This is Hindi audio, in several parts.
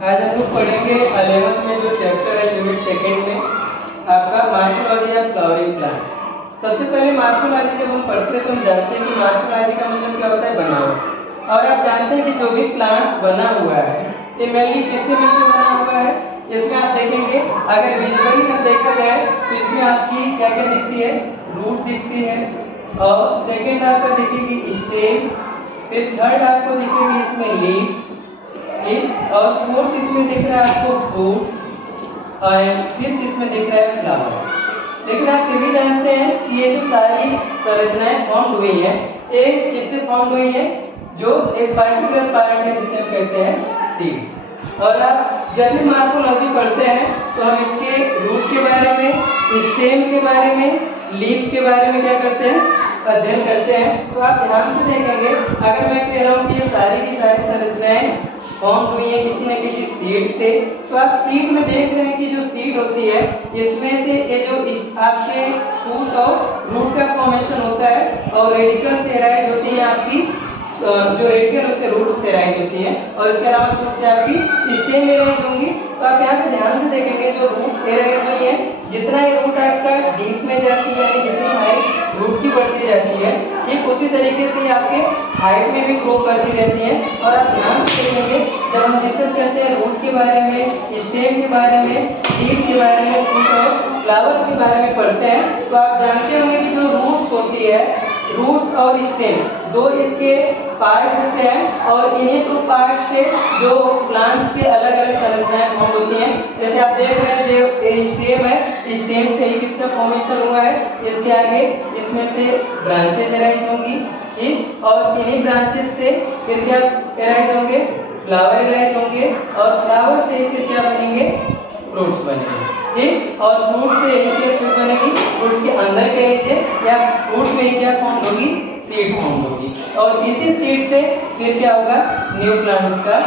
आज हम लोग पढ़ेंगे 11th में जो चैप्टर है यूनिट सेकेंड में आपका मार्फोलॉजी ऑफ फ्लावरिंग प्लांट। सबसे पहले मार्फोलॉजी जब हम पढ़ते हैं तो हम जानते हैं कि मार्फोलॉजी का मतलब क्या होता है, बनावट। और आप जानते हैं कि जो भी प्लांट्स बना हुआ है ये मेनली किससे मिलकर बना हुआ है। इसमें आप देखेंगे अगर विजुअली में देखा जाए तो इसमें आपकी क्या क्या दिखती है, रूट दिखती है, और सेकेंड आपको दिखेगी स्टेम, फिर थर्ड आपको दिखेगी इसमें लीफ, और फोर्थ इसमें दिख रहा है आपको फ्रूट, और फिफ्थ इसमें दिख रहा है फ्लावर। लेकिन आप ये भी जानते हैं कि ये जो सारी संरचनाएं फॉर्म हुई हैं ये किससे फॉर्म हुई है, जो एक पार्टिकुलर पार्ट है जिसे हम कहते हैं सीड। और आप जब भी मार्फोलॉजी पढ़ते हैं तो हम इसके रूट के बारे में, स्टेम के बारे में, लीफ के बारे में क्या करते हैं, अध्ययन करते हैं। तो आप ध्यान से देखेंगे अगर मैं कह रहा हूँ कि ये सारी की सारी संरचनाएं फॉर्म हुई है किसी न किसी सीड से, तो आप सीड में देख रहे हैं कि जो सीड होती है इसमें से ये जो आपके शूट और रूट का फॉर्मेशन होता है, और रेडिकल से राइज होती है आपकी, जो रेडिकल उससे रूट से राइज होती है, और इसके अलावा शूट से आपकी स्टेम राइज होंगी। तो आप यहाँ पे ध्यान से देखेंगे जो रूट राइज हुई है, जितना ये रूट आपका डीप में जाती है यानी जितनी हाइट रूट की बढ़ती जाती है, ठीक उसी तरीके से आपके हाइट में भी ग्रो करती रहती है। और आप ध्यान से देखेंगे जब हम डिस्कस करते हैं रूट के बारे में, स्टेम के बारे में, लीफ के बारे में, फ्रूट और फ्लावर्स के बारे में पढ़ते हैं, तो आप जानते होंगे कि जो रूट्स होती है, रूट्स और स्टेम दो इसके पार्ट होते हैं, और इन्हीं दो पार्ट से जो प्लांट्स के अलग अलग संरचनाएं फॉर्म होती हैं। जैसे आप देख रहे हैं जो स्टेम है, स्टेम से ही किसका फॉर्मेशन हुआ है, इसके आगे इसमें से ब्रांचेज अराइज होंगी, ठीक, और इन्हीं ब्रांचेज से फिर क्या अराइज होंगे, फ्लावर अराइज होंगे, और फ्लावर से फिर क्या बनेंगे, फ्रूट्स बनेंगे, ठीक। और फ्रूट से एक फ्रूट बनेगी, फ्रूट्स के अंदर कह लीजिए या फ्रूट में ही क्या फॉर्म होगी, सीड फॉर्म होगी, और इसी सीड से फिर क्या होगा, न्यू प्लांट्स का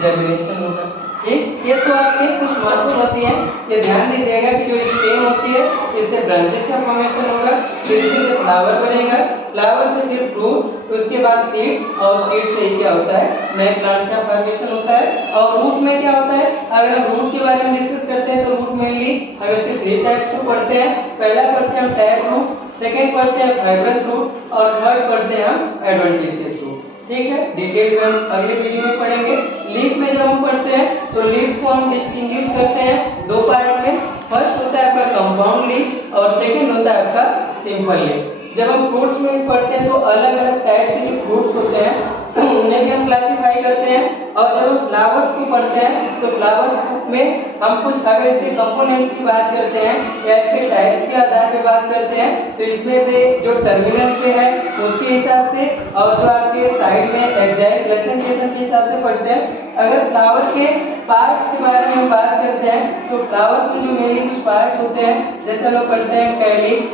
जनरेशन होगा, ठीक। ये तो आपके कुछ मार्फोलॉजी है, ये ध्यान दीजिएगा कि जो स्टेम होती है इससे ब्रांचेस का फॉर्मेशन होगा, फिर इसी से फ्लावर बनेगा, फ्लावर से फिर फ्रूट, उसके बाद सीड, और सीड से ही क्या होता है, नए प्लांट्स का फॉर्मेशन होता है। और रूट में क्या होता है, अगर हम रूट के बारे में डिस्कस करते हैं तो रूट मेनली हम इसके 3 टाइप्स को पढ़ते हैं। पहला पढ़ते हैं हम टैप रूट, सेकेंड पढ़ते हैं फाइब्रस रूट, और थर्ड पढ़ते हैं हम एडवेंटिशियस रूट, ठीक है। डिटेल में हम अगले वीडियो में पढ़ेंगे। लीफ में जब हम पढ़ते हैं तो लीफ को हम डिस्टिंग्विश करते हैं दो पार्ट में, फर्स्ट होता है आपका कंपाउंड लीफ और सेकंड होता है आपका सिंपल लीफ। जब हम फ्रूट्स में पढ़ते हैं तो अलग अलग टाइप के जो फ्रूट्स होते हैं उन्हें भी हम क्लासिफाई करते हैं। और जब हम फ्लावर्स को पढ़ते हैं तो फ्लावर्स में हम कुछ अगर इसके कंपोनेंट्स की बात करते हैं या इसके टाइप के आधार पे बात करते हैं तो इसमें भी जो टर्मिनल पे है उसके हिसाब से, और जो आपके साइड में एग्जैक्ट प्रेजेंटेशन के हिसाब से पढ़ते हैं। अगर फ्लावर्स के पार्ट्स के बारे में हम बात करते हैं तो फ्लावर्स में जो मेनली कुछ पार्ट होते हैं, जैसे हम लोग पढ़ते हैं कैलिक्स,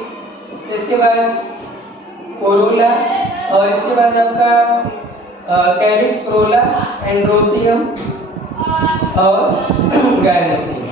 इसके बाद कोरोला, और इसके बाद आपका कैलिस प्रोला, एंड्रोसियम और गायनोसियम।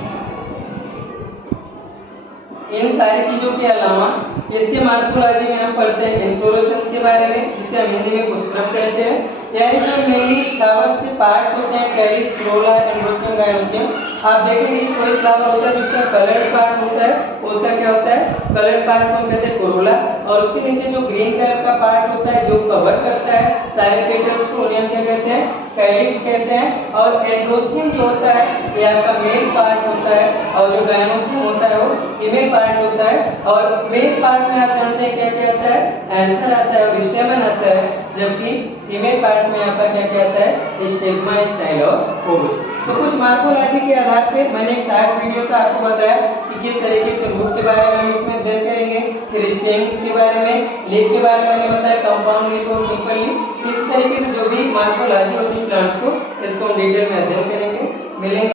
इन सारी चीजों के अलावा इसके मार्फोलॉजी में हम पढ़ते हैं इन्फ्लोरेसेंस के बारे में, जिसे हम हिंदी में पुष्पक्रम कहते हैं। यानी जो मेनली फ्लावर से पार्ट्स होते हैं, कैलिस, प्रोला, एंड्रोसियम, गायनोसियम। आप देखेंगे कि कोई फ्लावर होता है जिसका कलर्ड पार्ट होता है, उसका क्या होता है, कलर्ड पार्ट को कहते हैं कोरोला, और उसके नीचे जो ग्रीन कलर का पार्ट होता है जो कवर करता है सारे पेटल्स को, उन्हें क्या कहते हैं, कैलिक्स कहते हैं। और एंड्रोसियम जो होता है ये आपका मेल पार्ट होता है, और जो गायनोसियम होता है वो फीमेल पार्ट होता है। और मेल पार्ट में आप जानते हैं क्या क्या आता है, एंथर आता है और स्टेमन आता है, जबकि फीमेल पार्ट में आपका क्या क्या आता है, स्टिग्मा, स्टाइल और ओवल। तो कुछ मार्फोलॉजी के आधार पे मैंने एक शॉर्ट वीडियो का आपको बताया कि किस तरीके से रूट के बारे में हम इसमें अध्ययन करेंगे, फिर स्टेम के बारे में, लीफ के बारे में मैंने बताया, कंपाउंड लीफ और सिंपल लीफ। इस तरीके से जो भी मार्फोलॉजी होती है प्लांट्स को, इसको हम डिटेल में अध्ययन करेंगे। मिलेंगे।